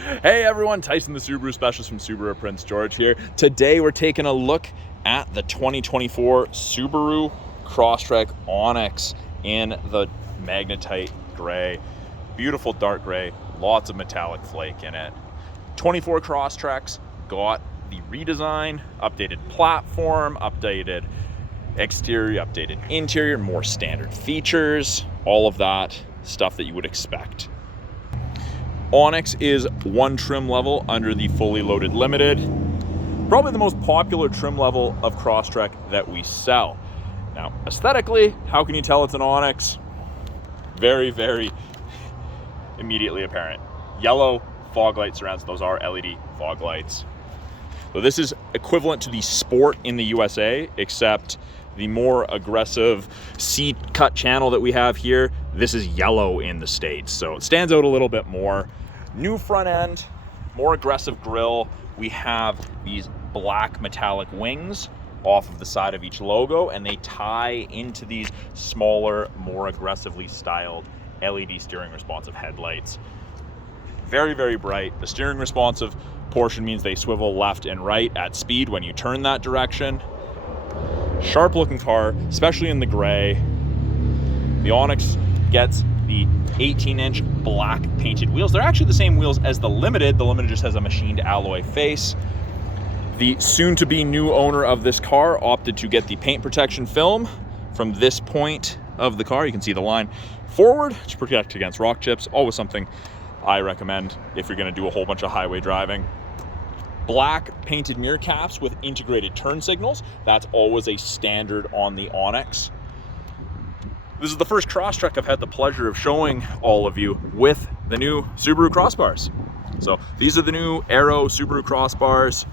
Hey everyone, Tyson the Subaru specialist from Subaru Prince George here. Today we're taking a look at the 2024 Subaru Crosstrek Onyx in the magnetite gray. Beautiful dark gray, lots of metallic flake in it. 24 Crosstreks got the redesign, updated platform, updated exterior, updated interior, more standard features, all of that stuff that you would expect. Onyx is one trim level under the fully loaded limited. Probably the most popular trim level of Crosstrek that we sell. Now, aesthetically, how can you tell it's an Onyx? Very, very immediately apparent. Yellow fog light surrounds, those are LED fog lights. So this is equivalent to the Sport in the USA, except the more aggressive C-cut channel that we have here, this is yellow in the States. So it stands out a little bit more. New front end, more aggressive grille. We have these black metallic wings off of the side of each logo, and they tie into these smaller, more aggressively styled LED steering responsive headlights. Very, very bright. The steering responsive portion means they swivel left and right at speed when you turn that direction. Sharp looking car, especially in the gray. The Onyx gets the 18-inch black painted wheels. They're actually the same wheels as the Limited. The Limited just has a machined alloy face. The soon-to-be new owner of this car opted to get the paint protection film from this point of the car. You can see the line forward to protect against rock chips. Always something I recommend if you're going to do a whole bunch of highway driving. Black painted mirror caps with integrated turn signals. That's always a standard on the Onyx. This is the first Crosstrek I've had the pleasure of showing all of you with the new Subaru crossbars. So these are the new Aero Subaru crossbars.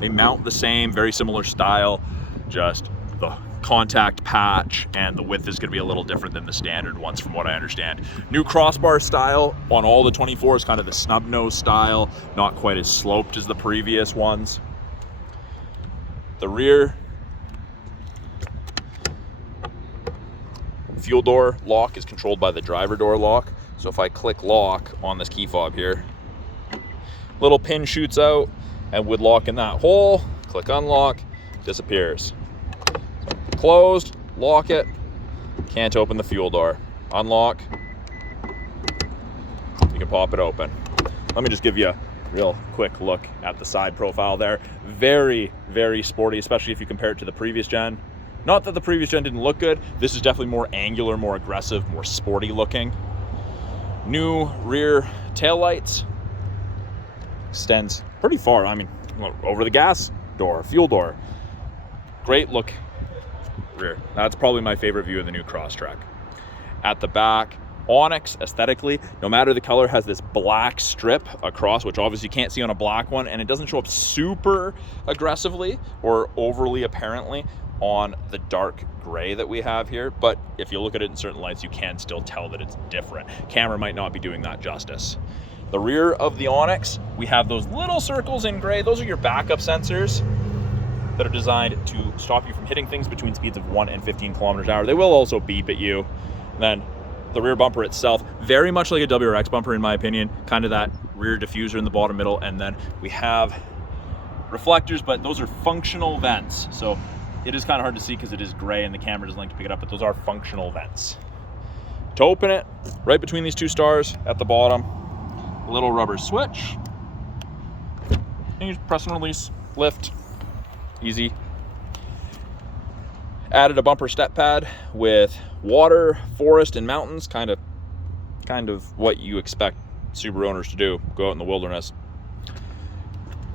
They mount the same, very similar style, just the contact patch and the width is going to be a little different than the standard ones from what I understand. New crossbar style on all the 24s, kind of the snub nose style, not quite as sloped as the previous ones. The rear fuel door lock is controlled by the driver door lock. So if I click lock on this key fob here, little pin shoots out and would lock in that hole. Click unlock, disappears. Closed, lock it, can't open the fuel door. Unlock, you can pop it open. Let me just give you a real quick look at the side profile there. Very, very sporty, especially if you compare it to the previous gen. Not that the previous gen didn't look good. This is definitely more angular, more aggressive, more sporty looking. New rear taillights. Extends pretty far. I mean, over the gas door, fuel door. Great look rear. That's probably my favorite view of the new Crosstrek. At the back, Onyx aesthetically, no matter the color, has this black strip across, which obviously you can't see on a black one, and it doesn't show up super aggressively or overly apparently on the dark gray that we have here, but if you look at it in certain lights, you can still tell that it's different. Camera might not be doing that justice. The rear of the Onyx, we have those little circles in gray. Those are your backup sensors that are designed to stop you from hitting things between speeds of 1 and 15 kilometers an hour. They will also beep at you. And then the rear bumper itself, very much like a WRX bumper in my opinion, kind of that rear diffuser in the bottom middle. And then we have reflectors, but those are functional vents. So it is kind of hard to see because it is gray and the camera doesn't like to pick it up, but those are functional vents. To open it, right between these two stars at the bottom, a little rubber switch. And you just press and release, lift, easy. Added a bumper step pad with water, forest, and mountains, kind of what you expect Subaru owners to do, go out in the wilderness.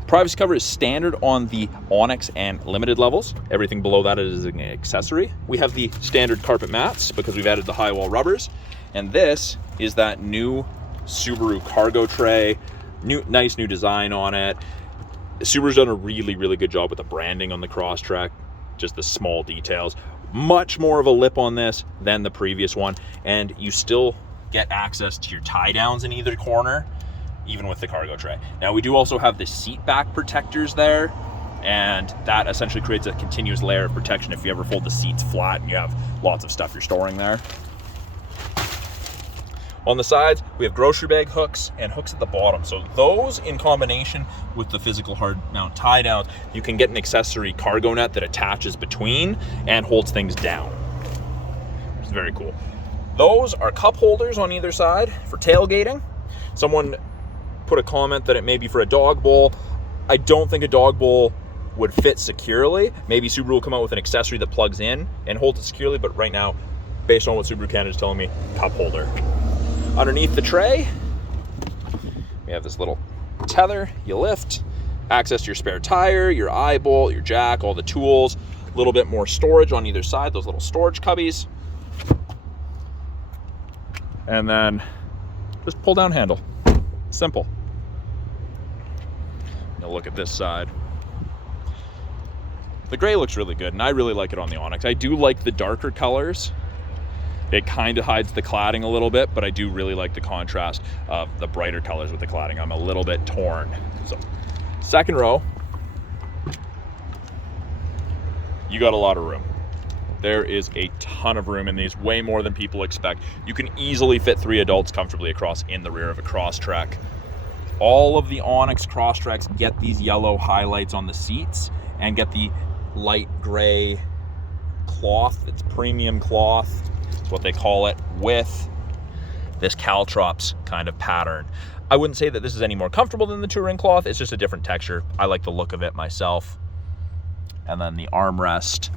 Privacy cover is standard on the Onyx and Limited levels. Everything below that is an accessory. We have the standard carpet mats because we've added the high wall rubbers. And this is that new Subaru cargo tray. Nice new design on it. Subaru's done a really, really good job with the branding on the Crosstrek. Just the small details. Much more of a lip on this than the previous one. And you still get access to your tie downs in either corner, even with the cargo tray. Now we do also have the seat back protectors there, and that essentially creates a continuous layer of protection if you ever fold the seats flat and you have lots of stuff you're storing there. On the sides, we have grocery bag hooks and hooks at the bottom. So those, in combination with the physical hard mount tie downs, you can get an accessory cargo net that attaches between and holds things down. It's very cool. Those are cup holders on either side for tailgating. Someone put a comment that it may be for a dog bowl. I don't think a dog bowl would fit securely. Maybe Subaru will come out with an accessory that plugs in and holds it securely, but right now, based on what Subaru Canada is telling me, cup holder. Underneath the tray, we have this little tether. You lift, access to your spare tire, your eye bolt, your jack, all the tools, a little bit more storage on either side, those little storage cubbies. And then just pull down handle. Simple. Now look at this side. The gray looks really good, and I really like it on the Onyx. I do like the darker colors. It kind of hides the cladding a little bit, but I do really like the contrast of the brighter colors with the cladding. I'm a little bit torn. So, second row, you got a lot of room. There is a ton of room in these, way more than people expect. You can easily fit 3 adults comfortably across in the rear of a Crosstrek. All of the Onyx Crosstreks get these yellow highlights on the seats and get the light gray cloth. It's premium cloth. It's what they call it, with this caltrops kind of pattern. I wouldn't say that this is any more comfortable than the touring cloth. It's just a different texture. I like the look of it myself. And then the armrest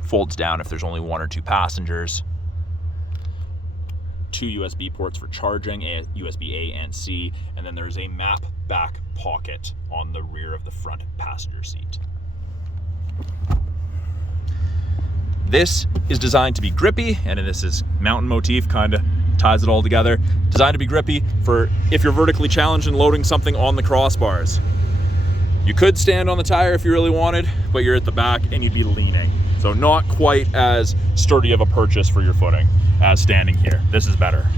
folds down if there's only 1 or 2 passengers. 2 USB ports for charging, USB A and C, and then there's a map back pocket on the rear of the front passenger seat. This is designed to be grippy, and this is mountain motif, kind of ties it all together. Designed to be grippy for if you're vertically challenged and loading something on the crossbars. You could stand on the tire if you really wanted, but you're at the back and you'd be leaning. So not quite as sturdy of a purchase for your footing as standing here. This is better.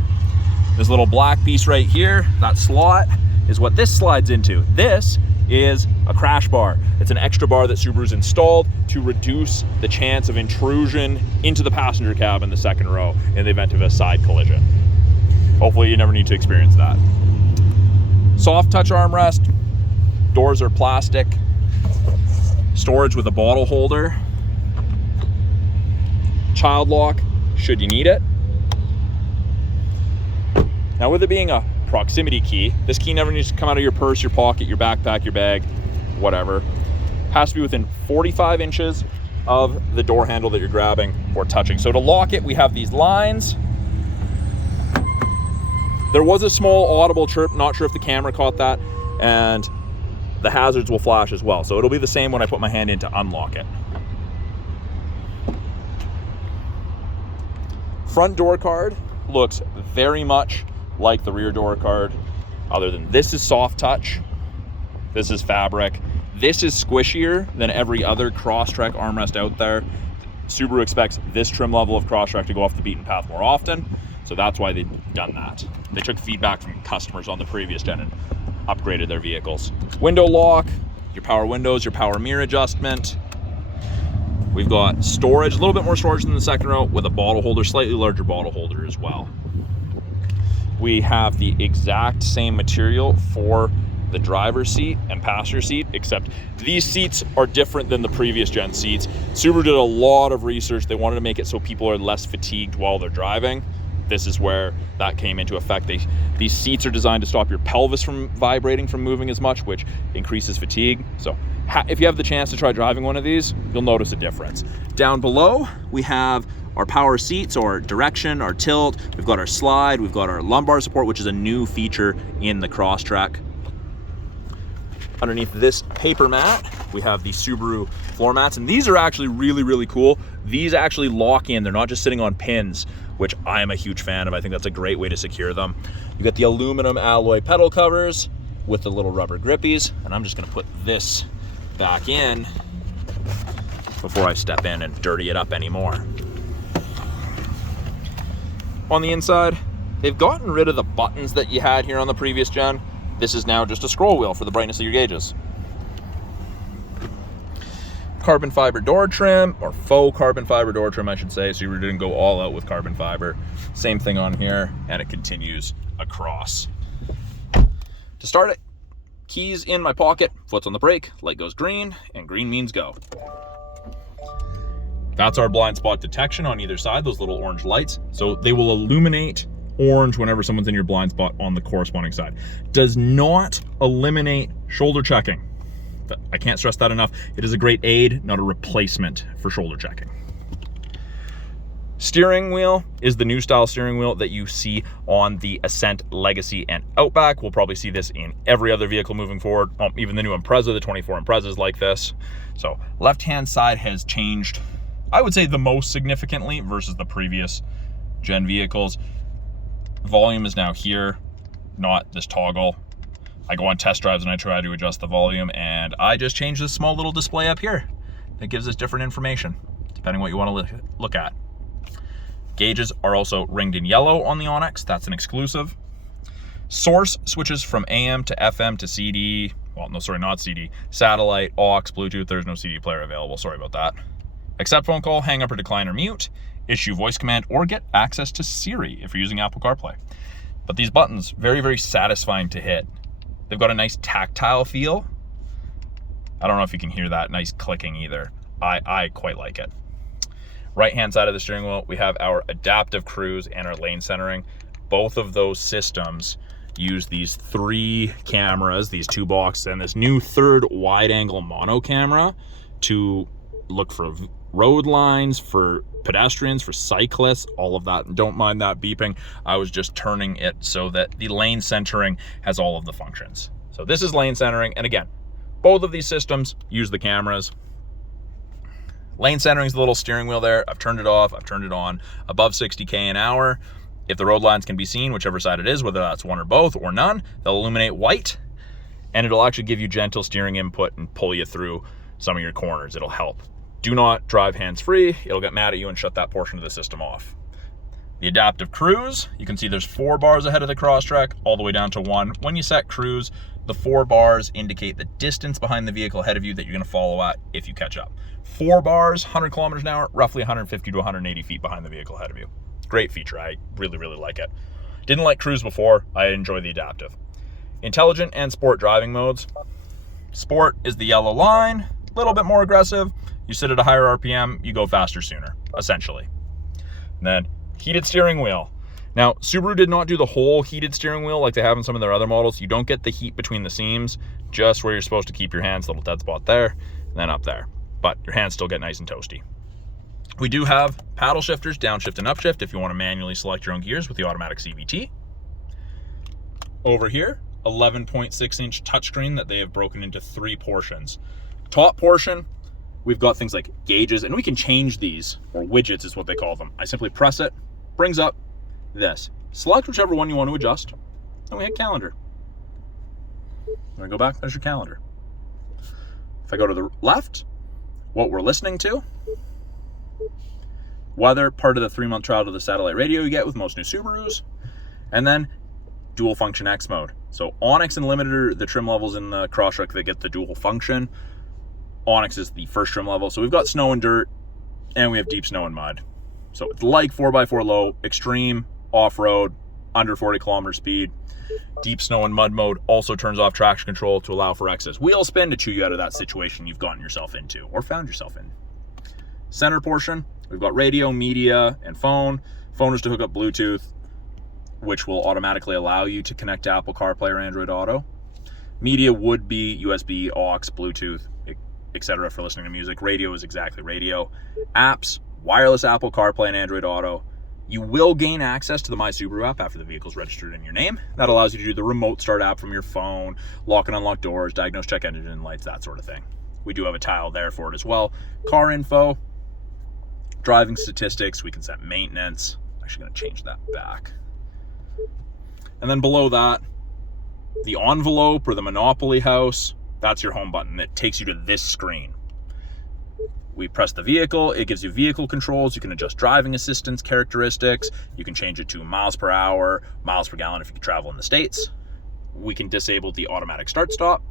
This little black piece right here, that slot, is what this slides into. This is a crash bar. It's an extra bar that Subaru's installed to reduce the chance of intrusion into the passenger cab in the second row in the event of a side collision. Hopefully you never need to experience that. Soft touch armrest, doors are plastic, storage with a bottle holder, child lock should you need it. Now with it being a proximity key, this key never needs to come out of your purse, your pocket, your backpack, your bag, whatever. Has to be within 45 inches of the door handle that you're grabbing or touching. So to lock it, we have these lines. There was a small audible chirp, not sure if the camera caught that, and the hazards will flash as well. So it'll be the same when I put my hand in to unlock it. Front door card looks very much like the rear door card, other than this is soft touch, this is fabric, this is squishier than every other Crosstrek armrest out there. Subaru expects this trim level of Crosstrek to go off the beaten path more often, so that's why they've done that. They took feedback from customers on the previous gen and upgraded their vehicles. Window lock, your power windows, your power mirror adjustment. We've got storage, a little bit more storage than the second row, with a bottle holder, slightly larger bottle holder as well. We have the exact same material for the driver's seat and passenger seat, except these seats are different than the previous gen seats. Subaru did a lot of research. They wanted to make it so people are less fatigued while they're driving. This is where that came into effect. These seats are designed to stop your pelvis from vibrating, from moving as much, which increases fatigue. So if you have the chance to try driving one of these, you'll notice a difference. Down below, we have our power seats, or direction, our tilt. We've got our slide, we've got our lumbar support, which is a new feature in the Crosstrek. Underneath this paper mat, we have the Subaru floor mats, and these are actually really, really cool. These actually lock in. They're not just sitting on pins, which I am a huge fan of. I think that's a great way to secure them. You got the aluminum alloy pedal covers with the little rubber grippies, and I'm just gonna put this back in before I step in and dirty it up anymore. On the inside, they've gotten rid of the buttons that you had here on the previous gen. This is now just a scroll wheel for the brightness of your gauges. carbon fiber door trim, or faux carbon fiber door trim, I should say. Subaru didn't go all out with carbon fiber. Same thing on here, and it continues across. To start it, keys in my pocket, foot's on the brake, light goes green, and green means go. That's our blind spot detection on either side, those little orange lights. So they will illuminate orange whenever someone's in your blind spot on the corresponding side. Does not eliminate shoulder checking. I can't stress that enough. It is a great aid, not a replacement for shoulder checking. Steering wheel is the new style steering wheel that you see on the Ascent, Legacy, and Outback. We'll probably see this in every other vehicle moving forward. Even the new Impreza, the 24 Impreza is like this. So left-hand side has changed, I would say, the most significantly versus the previous gen vehicles. Volume is now here, not this toggle. I go on test drives and I try to adjust the volume, and I just change this small little display up here that gives us different information depending what you want to look at. Gauges are also ringed in yellow on the Onyx. That's an exclusive. Source switches from AM to FM to CD. Well, no, sorry, not CD. Satellite, aux, Bluetooth. There's no CD player available. Sorry about that. Accept phone call, hang up or decline or mute. Issue voice command, or get access to Siri if you're using Apple CarPlay. But these buttons, very, very satisfying to hit. They've got a nice tactile feel. I don't know if you can hear that nice clicking either. I quite like it. Right-hand side of the steering wheel, we have our adaptive cruise and our lane centering. Both of those systems use these 3 cameras, these 2 boxes, and this new 3rd wide-angle mono camera to look for road lines, for pedestrians, for cyclists, all of that. And don't mind that beeping. I was just turning it so that the lane centering has all of the functions. So this is lane centering, and again, both of these systems use the cameras. Lane centering is the little steering wheel there. I've turned it off, I've turned it on. Above 60K an hour, if the road lines can be seen, whichever side it is, whether that's one or both or none, they'll illuminate white, and it'll actually give you gentle steering input and pull you through some of your corners. It'll help. Do not drive hands-free. It'll get mad at you and shut that portion of the system off. The adaptive cruise, you can see there's 4 bars ahead of the Crosstrek, all the way down to 1. When you set cruise, the 4 bars indicate the distance behind the vehicle ahead of you that you're gonna follow at if you catch up. 4 bars, 100 kilometers an hour, roughly 150 to 180 feet behind the vehicle ahead of you. Great feature, I really, really like it. Didn't like cruise before, I enjoy the adaptive. Intelligent and sport driving modes. Sport is the yellow line, a little bit more aggressive. You sit at a higher RPM, you go faster sooner, essentially. And then heated steering wheel. Now, Subaru did not do the whole heated steering wheel like they have in some of their other models. You don't get the heat between the seams, just where you're supposed to keep your hands, little dead spot there, and then up there. But your hands still get nice and toasty. We do have paddle shifters, downshift and upshift, if you want to manually select your own gears with the automatic CVT. Over here, 11.6-inch touchscreen that they have broken into 3 portions. Top portion, we've got things like gauges, and we can change these, or widgets is what they call them. I simply press it, brings up this. Select whichever one you want to adjust, and we hit calendar. When I go back, there's your calendar. If I go to the left, what we're listening to, weather, part of the 3-month trial to the satellite radio you get with most new Subarus, and then dual function X mode. So Onyx and Limited are the trim levels in the Crosstrek that get the dual function. Onyx is the first trim level. So we've got snow and dirt, and we have deep snow and mud. So it's like 4x4 low, extreme, off-road, under 40 kilometer speed. Deep snow and mud mode also turns off traction control to allow for excess wheel spin to chew you out of that situation you've gotten yourself into or found yourself in. Center portion, we've got radio, media, and phone. Phone is to hook up Bluetooth, which will automatically allow you to connect to Apple CarPlay or Android Auto. Media would be USB, aux, Bluetooth, etc. for listening to music. Radio is exactly radio. Apps, wireless Apple CarPlay and Android Auto. You will gain access to the My Subaru app after the vehicle's registered in your name. That allows you to do the remote start app from your phone, lock and unlock doors, diagnose check engine lights, that sort of thing. We do have a tile there for it as well. Car info, driving statistics, we can set maintenance. I'm actually gonna change that back. And then below that, the envelope or the Monopoly house, that's your home button. That takes you to this screen. We press the vehicle, it gives you vehicle controls. You can adjust driving assistance characteristics. You can change it to miles per hour, miles per gallon if you can travel in the States. We can disable the automatic start stop.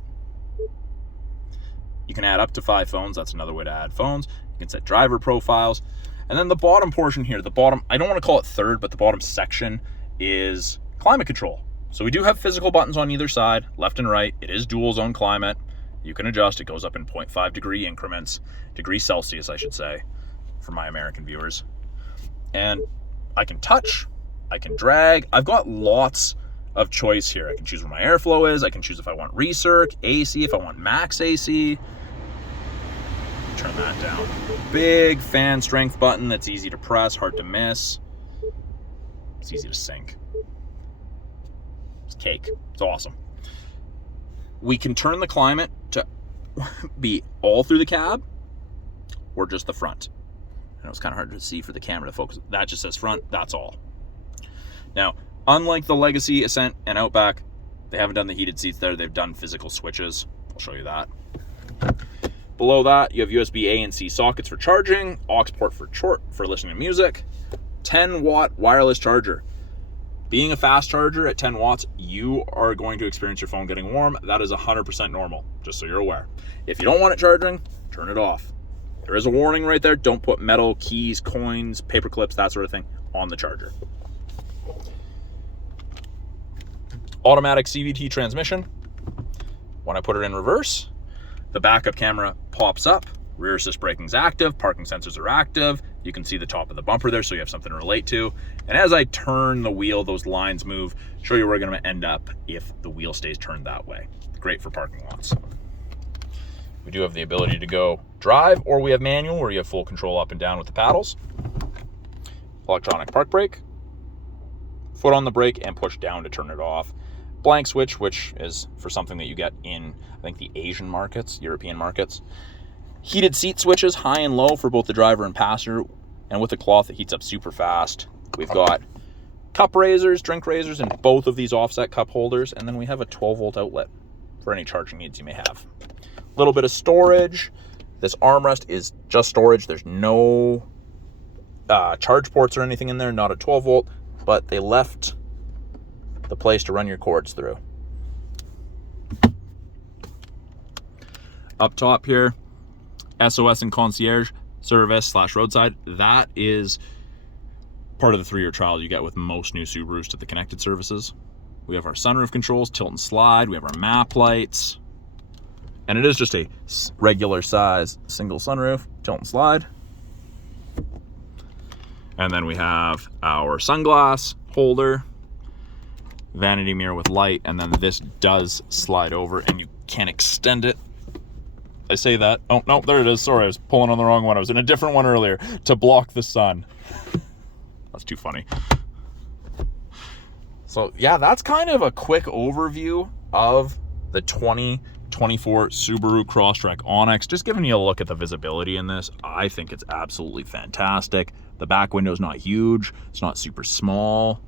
You can add up to 5 phones. That's another way to add phones. You can set driver profiles. And then the bottom portion here, the bottom, I don't want to call it third, but the bottom section is climate control. So we do have physical buttons on either side, left and right. It is dual zone climate. You can adjust. It goes up in 0.5 degree increments, degrees Celsius, I should say, for my American viewers. And I can touch, I can drag. I've got lots of choice here. I can choose where my airflow is. I can choose if I want recirc, AC, if I want max AC. Turn that down. Big fan strength button that's easy to press, hard to miss. It's easy to sync. It's cake. It's awesome. We can turn the climate to be all through the cab or just the front. I know it's kind of hard to see for the camera to focus. That just says front, that's all. Now, unlike the Legacy, Ascent, and Outback, they haven't done the heated seats there. They've done physical switches. I'll show you that. Below that, you have USB A and C sockets for charging, aux port for listening to music, 10-watt wireless charger. Being a fast charger at 10 watts, you are going to experience your phone getting warm. That is 100% normal, just so you're aware. If you don't want it charging, turn it off. There is a warning right there. Don't put metal, keys, coins, paper clips, that sort of thing on the charger. Automatic CVT transmission. When I put it in reverse, the backup camera pops up, rear assist braking's active, parking sensors are active. You can see the top of the bumper there, so you have something to relate to. And as I turn the wheel, those lines move, show you where we're gonna end up if the wheel stays turned that way. Great for parking lots. We do have the ability to go drive, or we have manual, where you have full control up and down with the paddles. Electronic park brake, foot on the brake, and push down to turn it off. Blank switch, which is for something that you get in, I think, the Asian markets, European markets. Heated seat switches, high and low for both the driver and passenger, and with the cloth, it heats up super fast. We've got cup raisers, drink raisers, and both of these offset cup holders, and then we have a 12-volt outlet for any charging needs you may have. A little bit of storage. This armrest is just storage. There's no charge ports or anything in there, not a 12-volt, but they left the place to run your cords through. Up top here, SOS and concierge service / roadside. That is part of the 3-year trial you get with most new Subarus to the connected services. We have our sunroof controls, tilt and slide. We have our map lights. And it is just a regular size single sunroof, tilt and slide. And then we have our sunglass holder, vanity mirror with light, and then this does slide over and you can extend it. I say that. Oh, no, there it is. Sorry, I was pulling on the wrong one. I was in a different one earlier to block the sun. That's too funny. So yeah, that's kind of a quick overview of the 2024 Subaru Crosstrek Onyx. Just giving you a look at the visibility in this. I think it's absolutely fantastic. The back window is not huge. It's not super small.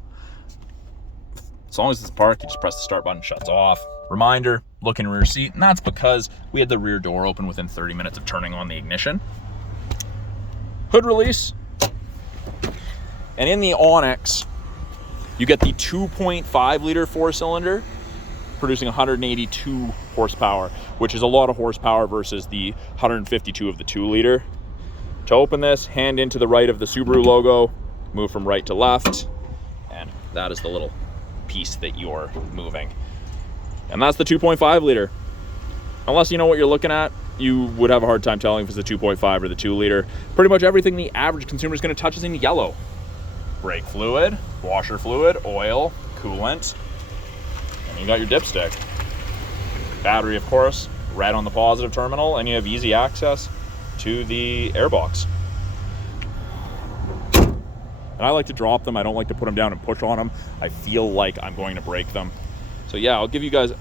As long as it's parked, you just press the start button, shuts off. Reminder, look in rear seat, and that's because we had the rear door open within 30 minutes of turning on the ignition. Hood release. And in the Onyx, you get the 2.5 liter 4-cylinder, producing 182 horsepower, which is a lot of horsepower versus the 152 of the 2-liter. To open this, hand into the right of the Subaru logo, move from right to left, and that is the little piece that you're moving. And that's the 2.5 liter. Unless you know what you're looking at, you would have a hard time telling if it's the 2.5 or the 2 liter. Pretty much everything the average consumer is going to touch is in yellow. Brake fluid, washer fluid, oil, coolant, and you got your dipstick. Battery, of course, red on the positive terminal, and you have easy access to the airbox. And I like to drop them. I don't like to put them down and push on them. I feel like I'm going to break them. So yeah, I'll give you guys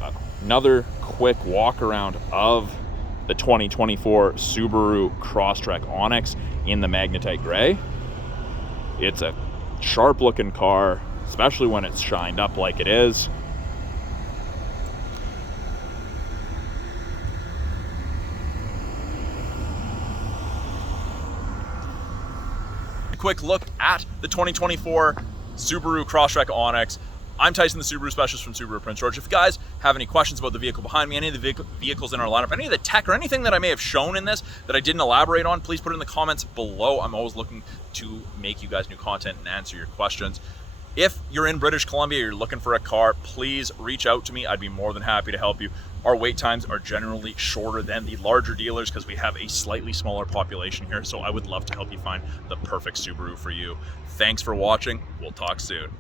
another quick walk around of the 2024 Subaru Crosstrek Onyx in the Magnetite Gray. It's a sharp looking car, especially when it's shined up like it is. Quick look at the 2024 Subaru Crosstrek Onyx. I'm Tyson, the Subaru specialist from Subaru Prince George. If you guys have any questions about the vehicle behind me, any of the vehicles in our lineup, any of the tech or anything that I may have shown in this that I didn't elaborate on, please put it in the comments below. I'm always looking to make you guys new content and answer your questions. If you're in British Columbia, you're looking for a car, please reach out to me. I'd be more than happy to help you. Our wait times are generally shorter than the larger dealers because we have a slightly smaller population here. So I would love to help you find the perfect Subaru for you. Thanks for watching. We'll talk soon.